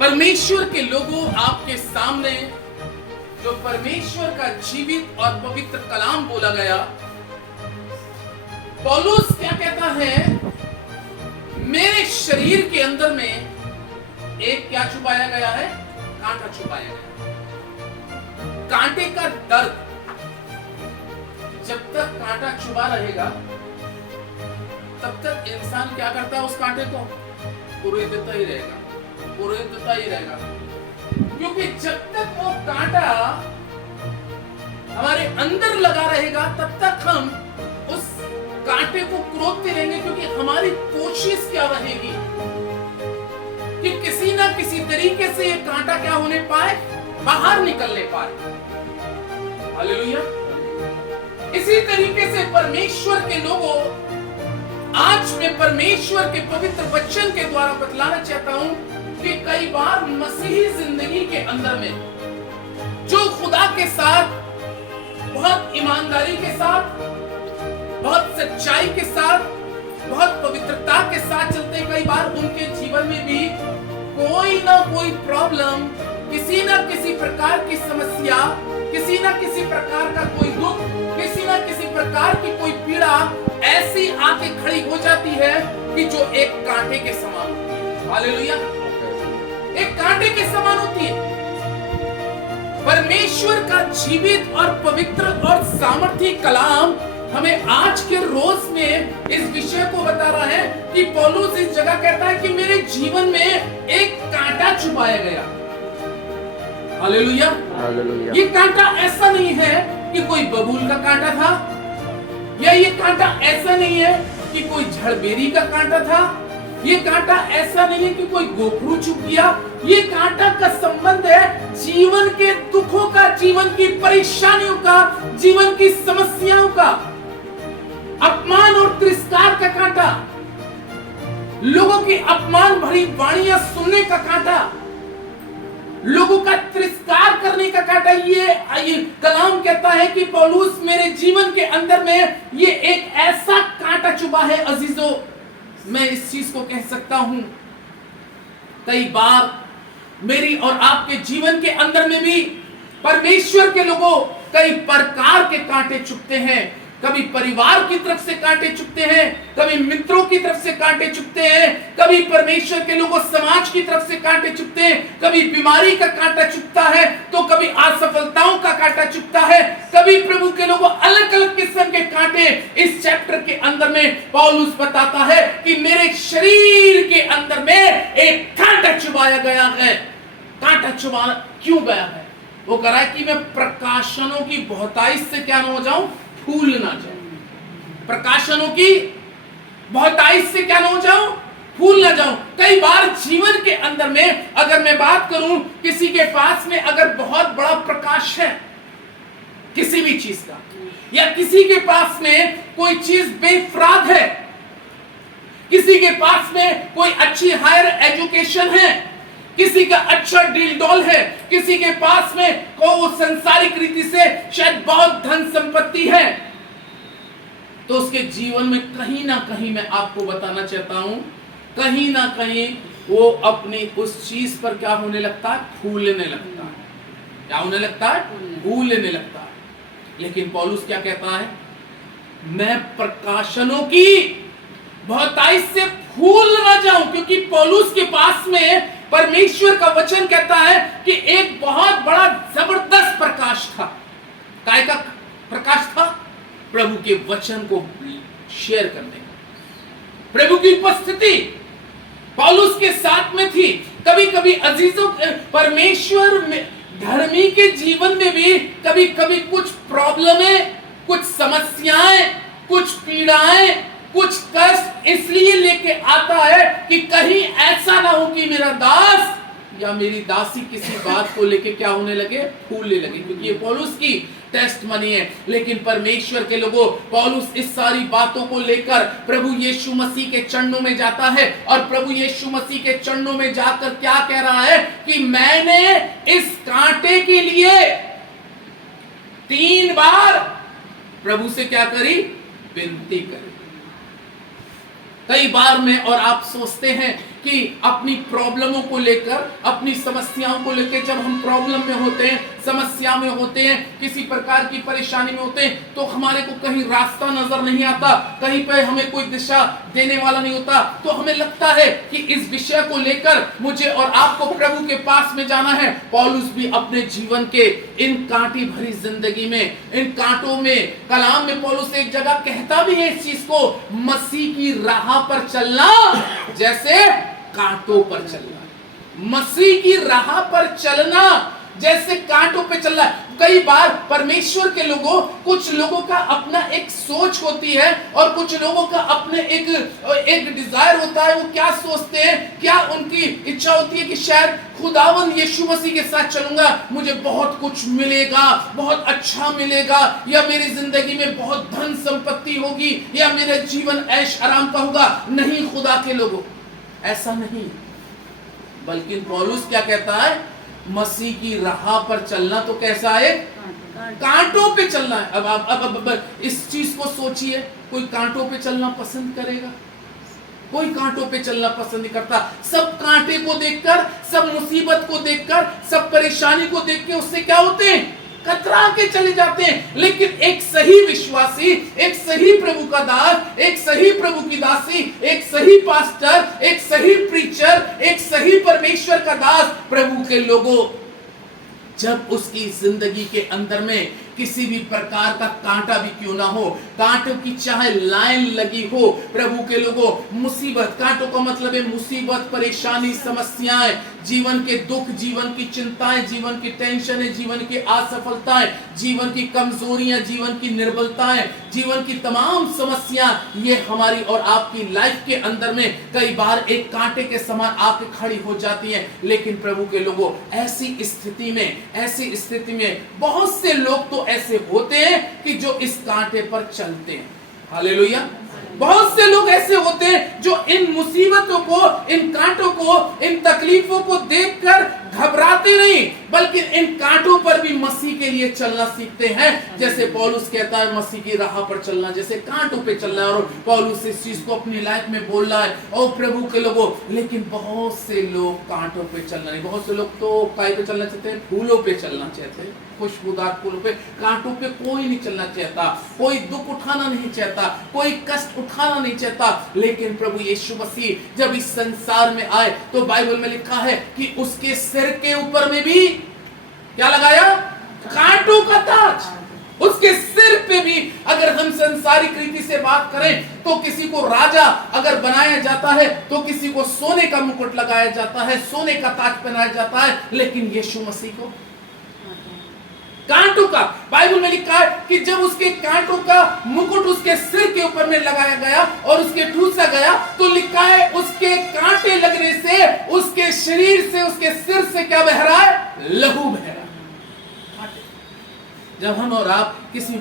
परमेश्वर के लोगों, आपके सामने जो परमेश्वर का जीवित और पवित्र कलाम बोला गया, पौलुस क्या कहता है? मेरे शरीर के अंदर में एक क्या छुपाया गया है? कांटा छुपाया गया। कांटे का दर्द, जब तक कांटा छुपा रहेगा तब तक इंसान क्या करता है? उस कांटे को पुरोहित देता ही रहेगा, क्योंकि जब तक वो कांटा हमारे अंदर लगा रहेगा तब तक हम उस कांटे को क्रोधते रहेंगे, क्योंकि हमारी कोशिश क्या रहेगी कि किसी ना किसी तरीके से ये कांटा क्या होने पाए, बाहर निकलने पाए। हालेलुया। इसी तरीके से परमेश्वर के लोगों, आज मैं परमेश्वर के पवित्र वचन के द्वारा बतलाना चाहता हूं कि कई बार मसीही जिंदगी के अंदर में जो खुदा के साथ बहुत ईमानदारी के साथ, बहुत सच्चाई के साथ, बहुत पवित्रता के साथ चलते हैं, कई बार उनके जीवन में भी कोई ना कोई प्रॉब्लम, किसी ना किसी प्रकार की समस्या, किसी ना किसी प्रकार का कोई दुख, किसी ना किसी प्रकार की कोई पीड़ा ऐसी आके खड़ी हो जाती है कि जो एक कांटे के समान होती है। हालेलुया। एक कांटे के समान होती है। परमेश्वर का जीवित और पवित्र और सामर्थी कलाम हमें आज के रोज में इस विषय को बता रहा है कि पौलुस इस जगह कहता है कि मेरे जीवन में एक कांटा छुपाया गया। हालेलुया। हालेलुया। ये कांटा ऐसा नहीं है कि कोई बबूल का कांटा था, या ये कांटा ऐसा नहीं है कि कोई झड़बेरी का कांटा था, ये कांटा ऐसा नहीं है कि कोई गोखरू चुभ गया। ये कांटा का संबंध है जीवन के दुखों का, जीवन की परेशानियों का, जीवन की समस्याओं का, अपमान और तिरस्कार का कांटा, लोगों की अपमान भरी वाणियां सुनने का कांटा, लोगों का तिरस्कार करने का कांटा। ये कलाम कहता है कि पौलुस, मेरे जीवन के अंदर में ये एक ऐसा कांटा चुभा है अजीजों, मैं इस चीज को कह सकता हूं, कई बार मेरी और आपके जीवन के अंदर में भी परमेश्वर के लोगों कई प्रकार के कांटे चुभते हैं। कभी परिवार की तरफ से कांटे चुभते हैं, कभी मित्रों की तरफ से कांटे चुभते हैं, कभी परमेश्वर के लोगों समाज की तरफ से कांटे चुभते हैं, कभी बीमारी का कांटा चुभता है, तो कभी असफलताओं का कांटा चुभता है, कभी प्रभु के लोगों अलग अलग किस्म के कांटे। इस चैप्टर के अंदर में पौलुस बताता है कि मेरे शरीर के अंदर में एक कांटा चुभाया गया है। कांटा चुभा क्यों गया है? वो कह रहा है कि मैं प्रकाशनों की बहुतायत से क्या न हो जाऊं, फूल ना जाऊं। प्रकाशनों की बहुतायत से क्या ना हो जाऊं, फूल ना जाऊं। कई बार जीवन के अंदर में अगर मैं बात करूं, किसी के पास में अगर बहुत बड़ा प्रकाश है किसी भी चीज का, या किसी के पास में कोई चीज बेफराद है, किसी के पास में कोई अच्छी हायर एजुकेशन है, किसी का अच्छा डील डॉल है, किसी के पास में को संसारिक रीति से शायद बहुत धन संपत्ति है, तो उसके जीवन में कहीं ना कहीं मैं आपको बताना चाहता हूं, कहीं ना कहीं वो अपनी उस चीज पर क्या होने लगता है, फूलने लगता है। क्या होने लगता है? फूलने लगता है। लेकिन पौलुस क्या कहता है? मैं प्रकाशनों की बहुतायत से फूल ना जाऊं, क्योंकि पौलुस के पास में परमेश्वर का वचन कहता है कि एक बहुत बड़ा जबरदस्त प्रकाश था। काय का प्रकाश था? प्रभु के वचन को शेयर करने का। प्रभु की उपस्थिति पौलुस के साथ में थी। कभी कभी अजीजों, परमेश्वर में धर्मी के जीवन में भी कभी कभी कुछ प्रॉब्लमें, कुछ समस्याएं, कुछ पीड़ाएं, कुछ कष्ट इसलिए लेके आता है कि कहीं ऐसा ना हो कि मेरा दास या मेरी दासी किसी बात को लेके क्या होने लगे, फूलने लगे, क्योंकि ये पौलुस की टेस्ट मनी है। लेकिन परमेश्वर के लोगों, पौलुस इस सारी बातों को लेकर प्रभु यीशु मसीह के चरणों में जाता है, और प्रभु यीशु मसीह के चरणों में जाकर क्या कह रहा है कि मैंने इस कांटे के लिए 3 बार प्रभु से क्या करी, विनती करी। कई बार मैं और आप सोचते हैं कि अपनी प्रॉब्लमों को लेकर, अपनी समस्याओं को लेकर, जब हम प्रॉब्लम में होते हैं, समस्या में होते हैं, किसी प्रकार की परेशानी में होते हैं, तो हमारे को कहीं रास्ता नजर नहीं आता, कहीं पे हमें कोई दिशा देने वाला नहीं होता, तो हमें लगता है कि इस विषय को लेकर मुझे और आपको प्रभु के पास में जाना है। पौलुस भी अपने जीवन के इन कांटी भरी जिंदगी में, इन कांटों में, कलाम में पौलुस एक जगह कहता भी है इस चीज को, मसीह की राह पर चलना जैसे कांटों पर चलना। मसीह की राह पर चलना जैसे कांटों पे चल रहा है। कई बार परमेश्वर के लोगों, कुछ लोगों का अपना एक सोच होती है और कुछ लोगों का अपने एक डिजायर होता है। वो क्या सोचते हैं, क्या उनकी इच्छा होती है कि शायद खुदावंद यीशु मसीह के साथ चलूंगा, मुझे बहुत कुछ मिलेगा, बहुत अच्छा मिलेगा, या मेरी जिंदगी में बहुत धन संपत्ति होगी, या मेरा जीवन ऐश आराम का होगा। नहीं खुदा के लोगों, ऐसा नहीं, बल्कि पौलुस क्या कहता है, मसीह की राह पर चलना तो कैसा है, कांटों पे चलना है। अब इस चीज को सोचिए, कोई कांटों पे चलना पसंद करेगा? कोई कांटों पे चलना पसंद नहीं करता। सब कांटे को देखकर, सब मुसीबत को देखकर, सब परेशानी को देख के उससे क्या होते हैं, कतरा के चले जाते हैं। लेकिन एक सही विश्वासी, एक सही प्रभु का दास, एक सही प्रभु की दासी, एक सही पास्टर, एक सही प्रीचर, एक सही परमेश्वर का दास, प्रभु के लोगों, जब उसकी जिंदगी के अंदर में किसी भी प्रकार का कांटा भी क्यों ना हो, कांटों की चाहे लाइन लगी हो, प्रभु के लोगों, मुसीबत, कांटों का मतलब है मुसीबत, परेशानी, समस्याएं, जीवन के दुख, जीवन की चिंताएं, जीवन की टेंशन, जीवन की असफलताएं, जीवन की कमजोरियां, जीवन की निर्बलताएं, जीवन की तमाम समस्या, ये हमारी और आपकी लाइफ के अंदर में कई बार एक कांटे के समान आके खड़ी हो जाती है। लेकिन प्रभु के लोगों, ऐसी स्थिति में बहुत से लोग तो ऐसे होते हैं कि जो इस कांटे पर चलते हैं। हालेलुया। बहुत से लोग ऐसे होते हैं जो इन मुसीबतों को, इन कांटों को, इन तकलीफों को देखकर घबराते नहीं, बल्कि इन कांटों पर भी मसीह के लिए चलना सीखते हैं। जैसे पौलुस कहता है, मसीह की राह पर चलना जैसे कांटों पे चलना है, और पौलुस इस चीज को अपनी लाइफ में बोल रहा है। और प्रभु के लोगों, लेकिन बहुत से लोग कांटों पे चलना नहीं, बहुत से लोग तो काय पे चलना चाहते हैं, फूलों पे चलना चाहते हैं, खुशबूदार फूलों पे। कांटों पे कोई नहीं चलना चाहता, कोई दुख उठाना नहीं चाहता, कोई कष्ट उठाना नहीं चाहता। लेकिन प्रभु यीशु मसीह जब इस संसार में आए, तो बाइबल में लिखा है कि उसके सिर के ऊपर में भी क्या लगाया, कांटों का ताज। उसके सिर पे भी, अगर हम संसारिक रीति से बात करें, तो किसी को राजा अगर बनाया जाता है तो किसी को सोने का मुकुट लगाया जाता है, सोने का ताज पहनाया जाता है। लेकिन यीशु मसीह को कांटों का, बाइबल में लिखा है कि जब उसके कांटों का मुकुट उसके सिर के ऊपर में लगाया गया और उसके ठूसा गया, तो लिखा है उसके कांटे लगने से उसके शरीर से, उसके सिर से क्या बह रहा है, लहू बह रहा है। जब हम और आप किसी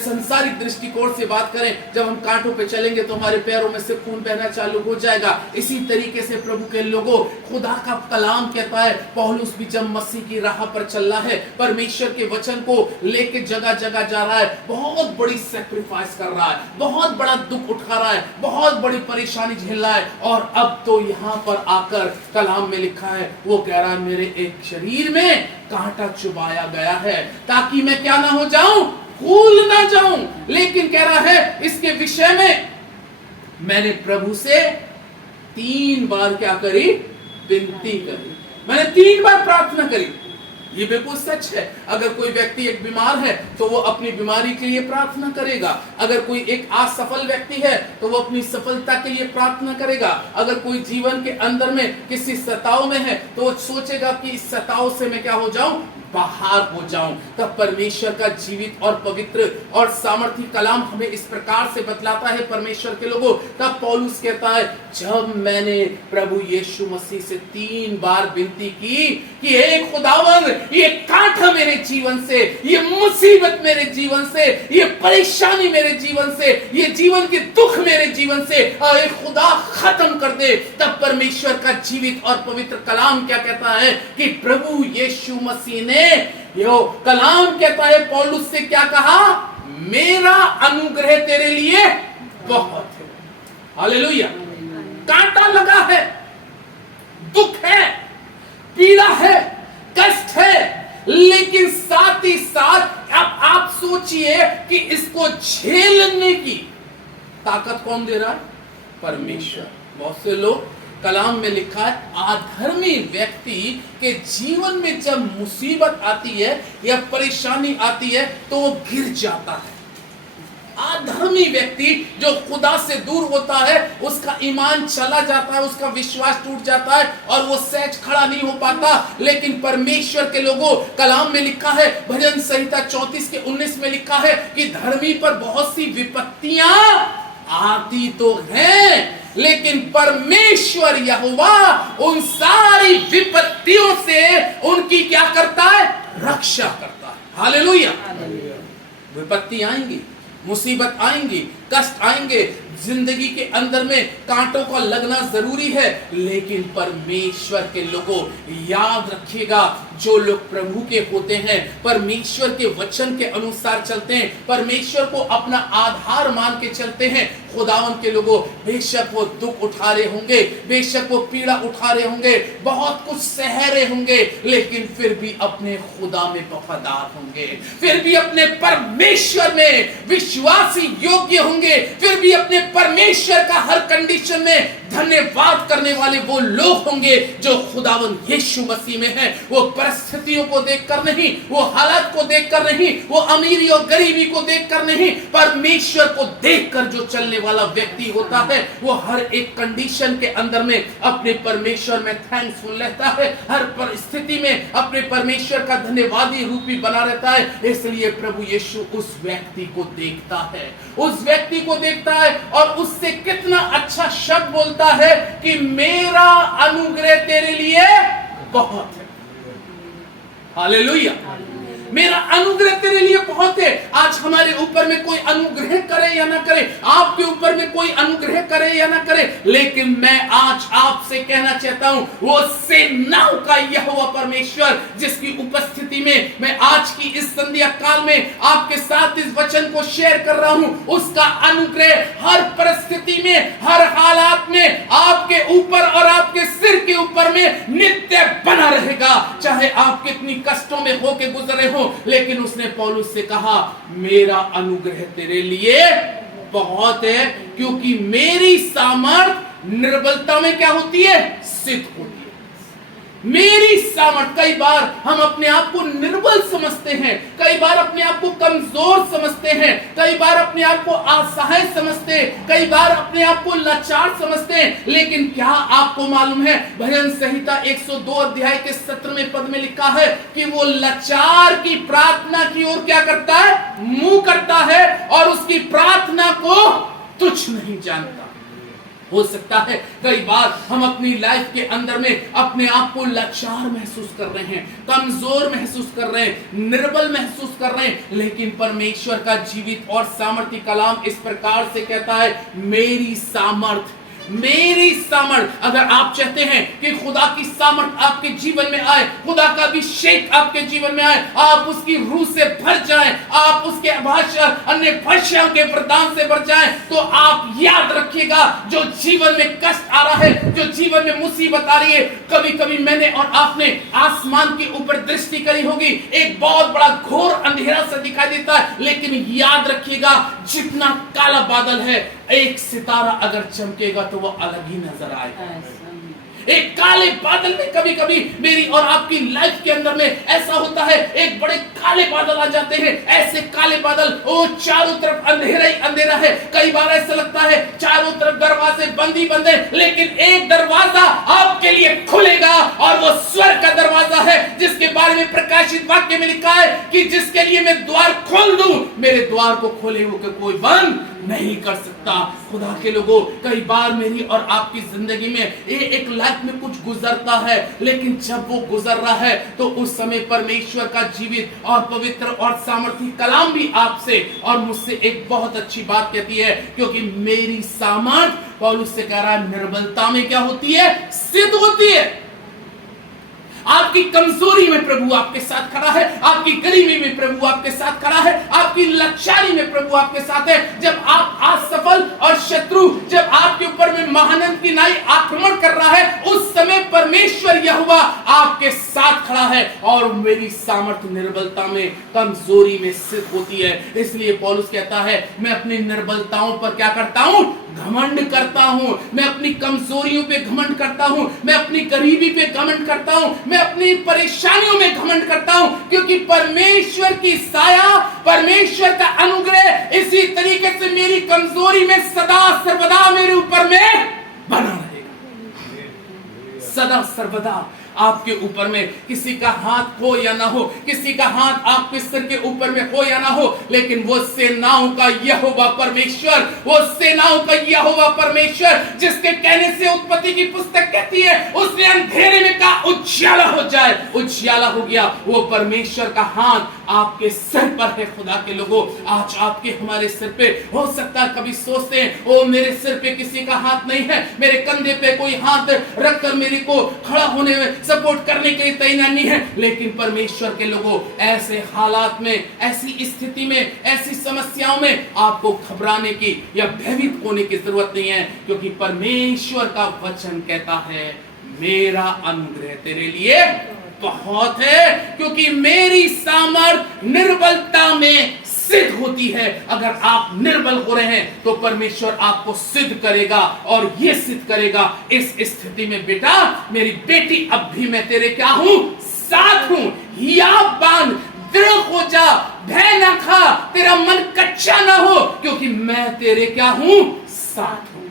संसारिक दृष्टिकोण से बात करें, जब हम कांटों पे चलेंगे तो हमारे पैरों में से खून बहना चालू हो जाएगा। इसी तरीके से प्रभु के लोगों, खुदा का कलाम कहता है, पौलुस भी जब मसीह की राह पर चल रहा है, परमेश्वर के वचन को लेके जगह जगह जा रहा है, बहुत बड़ी सैक्रिफाइस कर रहा है, बहुत बड़ा दुख उठा रहा है, बहुत बड़ी परेशानी झेल रहा है। और अब तो यहाँ पर आकर कलाम में लिखा है, वो कह रहा है, मेरे एक शरीर में कांटा चुभाया गया है, ताकि मैं क्या ना हो जाऊं, भूल ना जाऊं। लेकिन कह रहा है, इसके विषय में मैंने प्रभु से 3 बार क्या करी, विनती करी, मैंने 3 बार प्रार्थना करी। ये बिल्कुल सच है। अगर कोई व्यक्ति एक बीमार है तो वो अपनी बीमारी के लिए प्रार्थना करेगा। अगर कोई एक असफल व्यक्ति है तो वो अपनी सफलता के लिए प्रार्थना करेगा। अगर कोई जीवन के अंदर में किसी सताव में है तो वो सोचेगा कि इस सताव से मैं क्या हो जाऊं, बाहर हो जाऊं। तब परमेश्वर का जीवित और पवित्र और सामर्थी कलाम हमें इस प्रकार से बतलाता है परमेश्वर के लोगों। तब पौलुस कहता है, जब मैंने प्रभु यीशु मसीह से 3 बार विनती की कि हे खुदावन, ये कांटा मेरे जीवन से, ये मुसीबत मेरे जीवन से, ये परेशानी मेरे जीवन से, ये जीवन के दुख मेरे जीवन से अरे खुदा खत्म कर दे। तब परमेश्वर का जीवित और पवित्र कलाम क्या कहता है कि प्रभु यीशु मसीह ने, यो कलाम कहता है पौलुस से क्या कहा, मेरा अनुग्रह तेरे लिए बहुत है। हालेलुया। कांटा लगा है, दुख है, पीड़ा है, कष्ट है, लेकिन साथ ही साथ अब आप सोचिए कि इसको झेलने की ताकत कौन दे रहा है? परमेश्वर। बहुत से लोग, कलाम में लिखा है, अधर्मी व्यक्ति के जीवन में जब मुसीबत आती है या परेशानी आती है तो वो गिर जाता है। अधर्मी व्यक्ति जो खुदा से दूर होता है, उसका ईमान चला जाता है, उसका विश्वास टूट जाता है और वो सहज खड़ा नहीं हो पाता। लेकिन परमेश्वर के लोगों, कलाम में लिखा है, भजन संहिता 34 के 19 में लिखा है कि धर्मी पर बहुत सी विपत्तियां आती तो हैं, लेकिन परमेश्वर यहोवा उन सारी विपत्तियों से उनकी क्या करता है? रक्षा करता है। हालेलुया। विपत्ति आएंगी, मुसीबत आएंगी, कष्ट आएंगे, जिंदगी के अंदर में कांटों का लगना जरूरी है, लेकिन परमेश्वर के लोगों याद रखिएगा, जो लोग प्रभु के होते हैं, परमेश्वर के वचन के अनुसार चलते हैं, परमेश्वर को अपना आधार मान के चलते हैं, खुदावन के लोगों, बेशक वो दुख उठा रहे होंगे, बेशक वो पीड़ा उठा रहे होंगे, बहुत कुछ सह रहे होंगे, लेकिन फिर भी अपने खुदा में वफादार होंगे, फिर भी अपने परमेश्वर में विश्वासी योग्य होंगे, फिर भी अपने परमेश्वर का हर कंडीशन में धन्यवाद करने वाले वो लोग होंगे जो खुदावन यीशु मसीह में हैं। वो परिस्थितियों को देखकर नहीं, वो हालात को देखकर नहीं, वो अमीरी और गरीबी को देखकर नहीं, परमेश्वर को देखकर जो चलने वाला व्यक्ति होता है, वो हर एक कंडीशन के अंदर में अपने परमेश्वर में थैंकफुल रहता है, हर परिस्थिति में अपने परमेश्वर का धन्यवादी रूपी बना रहता है। इसलिए प्रभु यीशु उस व्यक्ति को देखता है, उस व्यक्ति को देखता है और उससे कितना अच्छा शब्द बोलता है कि मेरा अनुग्रह तेरे लिए बहुत है। हालेलुया। मेरा अनुग्रह तेरे लिए बहुत है। आज हमारे ऊपर में कोई अनुग्रह करे या ना करे, आपके ऊपर में कोई अनुग्रह करे या ना करे, लेकिन मैं आज आपसे कहना चाहता हूं, वो सेनाओं का यहोवा परमेश्वर जिसकी उपस्थिति में मैं आज की इस संध्या काल में आपके साथ इस वचन को शेयर कर रहा हूं, उसका अनुग्रह हर परिस्थिति में, हर हालात में आपके ऊपर और आपके सिर के ऊपर में नित्य बना रहेगा। चाहे आप कितनी कष्टों में होके गुजरे हो, लेकिन उसने पौलुस से कहा, मेरा अनुग्रह तेरे लिए बहुत है, क्योंकि मेरी सामर्थ निर्बलता में क्या होती है? सिद्ध होती है। मेरी सामर्थ, कई बार हम अपने आप को निर्बल समझते हैं, कई बार अपने आप को कमजोर समझते हैं, कई बार अपने आप को असहाय समझते हैं, कई बार अपने आप को लाचार समझते हैं, लेकिन क्या आपको मालूम है, भजन संहिता 102 अध्याय के 17वें पद में लिखा है कि वो लाचार की प्रार्थना की ओर क्या करता है? मुंह करता है और उसकी प्रार्थना को तुच्छ नहीं जानता। हो सकता है कई बार हम अपनी लाइफ के अंदर में अपने आप को लाचार महसूस कर रहे हैं, कमजोर महसूस कर रहे हैं, निर्बल महसूस कर रहे हैं, लेकिन परमेश्वर का जीवित और सामर्थी कलाम इस प्रकार से कहता है, मेरी सामर्थ, मेरी सामर्थ। अगर आप चाहते हैं कि खुदा की सामर्थ आपके जीवन में आए, खुदा का अभिषेक आपके जीवन में आए, आप उसकी रूह से भर जाएं, आप उसके भाषा, अन्य भाषाओं के वरदान से भर जाएं, तो आप याद रखिएगा, जो जीवन में कष्ट आ रहा है, जो जीवन में मुसीबत आ रही है, कभी कभी मैंने और आपने आसमान के ऊपर दृष्टि करी होगी, एक बहुत बड़ा घोर अंधेरा सा दिखाई देता है, लेकिन याद रखिएगा, जितना काला बादल है, एक सितारा अगर चमकेगा तो वो अलग ही नजर आएगा। एक काले बादल में कभी कभी मेरी और आपकी लाइफ के अंदर में ऐसा होता है, एक बड़े काले बादल आ जाते हैं, ऐसे काले बादल, वो चारों तरफ अंधेरा ही अंधेरा है। कई बार ऐसा लगता है चारों तरफ दरवाजे बंद ही बंद है, लेकिन एक दरवाजा आपके लिए खुलेगा और वो स्वर्ग का दरवाजा है, जिसके बारे में प्रकाशित वाक्य में लिखा है कि जिसके लिए मैं द्वार खोल दूं, मेरे द्वार को खोले हुए कोई बंद नहीं कर सकता। खुदा के लोगों, कई बार मेरी और आपकी जिंदगी में एक लाइफ में कुछ गुजरता है, लेकिन जब वो गुजर रहा है तो उस समय परमेश्वर का जीवित और पवित्र और सामर्थी कलाम भी आपसे और मुझसे एक बहुत अच्छी बात कहती है, क्योंकि मेरी सामर्थ, पौलुस से कह रहा है, निर्बलता में क्या होती है? सिद्ध होती है। आपकी कमजोरी में प्रभु आपके साथ खड़ा है, आपकी गरीबी में प्रभु आपके साथ खड़ा है, आपकी लाचारी में प्रभु आपके साथ है। जब आप असफल और शत्रु जब आपके ऊपर में महानंद की नाई आक्रमण कर रहा है, उस समय परमेश्वर यहोवा आपके साथ खड़ा है। और मेरी सामर्थ्य निर्बलता में, कमजोरी में सिद्ध होती है। इसलिए पौलुस कहता है, मैं अपनी निर्बलताओं पर क्या करता हूं? घमंड करता हूं। मैं अपनी कमजोरियों पे घमंड करता हूं, मैं अपनी गरीबी पे घमंड करता हूं, मैं अपनी परेशानियों में घमंड करता हूं, क्योंकि परमेश्वर की साया, परमेश्वर का अनुग्रह इसी तरीके से मेरी कमजोरी में सदा सर्वदा मेरे ऊपर में बना रहेगा। सदा सर्वदा आपके ऊपर में किसी का हाथ हो या ना हो, किसी का हाथ आपके सिर के ऊपर में हो या ना हो, लेकिन वो सेनाओं का यहोवा परमेश्वर, वो सेनाओं का यहोवा परमेश्वर, जिसके कहने से उत्पत्ति की पुस्तक कहती है उसने अंधेरे में कहा उजियाला हो जाए, उजियाला हो गया। वो परमेश्वर का हाथ आपके सिर पर है। खुदा के लोगों, आज आपके हमारे सिर पे हो सकता है कभी सोचते हैं, ओ मेरे सिर पे किसी का हाथ नहीं है, मेरे कंधे पे कोई हाथ रखकर मेरे को खड़ा होने में सपोर्ट करने के लिए तैयार नहीं है। लेकिन परमेश्वर के लोगों, ऐसे हालात में, ऐसी स्थिति में, ऐसी समस्याओं में आपको घबराने की या भयभीत होने की जरूरत नहीं है, क्योंकि परमेश्वर का वचन कहता है मेरा अनुग्रह तेरे लिए बहुत है, क्योंकि मेरी सामर्थ निर्बलता में सिद्ध होती है। अगर आप निर्बल हो रहे हैं तो परमेश्वर आपको सिद्ध करेगा, और ये सिद्ध करेगा इस स्थिति में, बेटा मेरी बेटी अब भी मैं तेरे क्या हूं? साथ हूं। हियाव बांध, दृढ़ हो जा, भय ना खा, तेरा मन कच्चा ना हो, क्योंकि मैं तेरे क्या हूं? साथ हूं।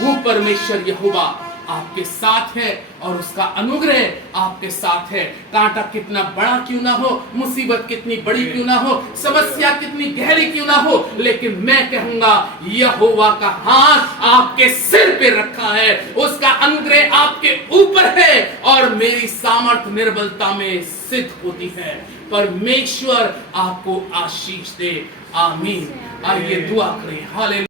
वो परमेश्वर यहोवा आपके साथ है और उसका अनुग्रह आपके साथ है। कांटा कितना बड़ा क्यों ना हो, मुसीबत कितनी बड़ी क्यों ना हो, समस्या कितनी गहरी क्यों ना हो, लेकिन मैं कहूंगा यहोवा का हाथ आपके सिर पे रखा है, उसका अनुग्रह आपके ऊपर है, और मेरी सामर्थ निर्बलता में सिद्ध होती है। परमेश्वर आपको आशीष दे। आमीन। आइए दुआ करें। हालेलुया।